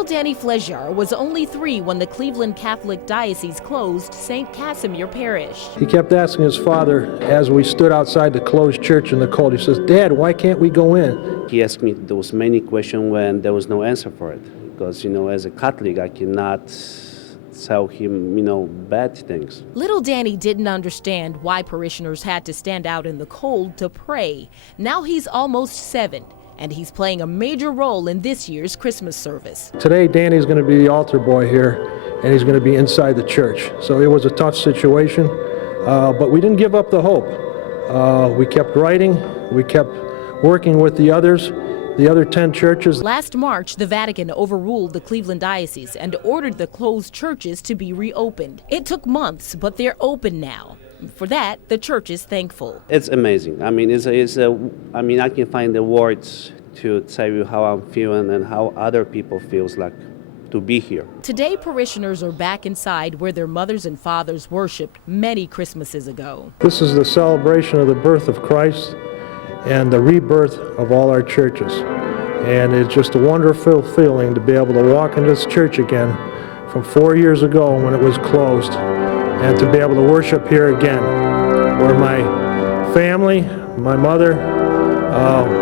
Little Danny Flejar was only 3 when the Cleveland Catholic Diocese closed St. Casimir Parish. He kept asking his father as we stood outside the closed church in the cold. He says, "Dad, why can't we go in?" He asked me those many questions when there was no answer for it. Because, as a Catholic, I cannot tell him, bad things. Little Danny didn't understand why parishioners had to stand out in the cold to pray. Now he's almost 7, and he's playing a major role in this year's Christmas service. Today, Danny's going to be the altar boy here, and he's going to be inside the church. So it was a tough situation, but we didn't give up the hope. We kept writing, we kept working with the other 10 churches. Last March, the Vatican overruled the Cleveland Diocese and ordered the closed churches to be reopened. It took months, but they're open now. For that, the church is thankful. It's amazing. I can find the words to tell you how I'm feeling and how other people feels like to be here. Today, parishioners are back inside where their mothers and fathers worshiped many Christmases ago. This is the celebration of the birth of Christ and the rebirth of all our churches. And it's just a wonderful feeling to be able to walk into this church again from 4 years ago when it was closed, and to be able to worship here again, where my family, my mother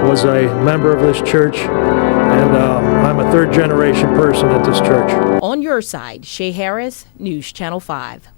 was a member of this church, and I'm a third-generation person at this church. On your side, Shay Harris, News Channel 5.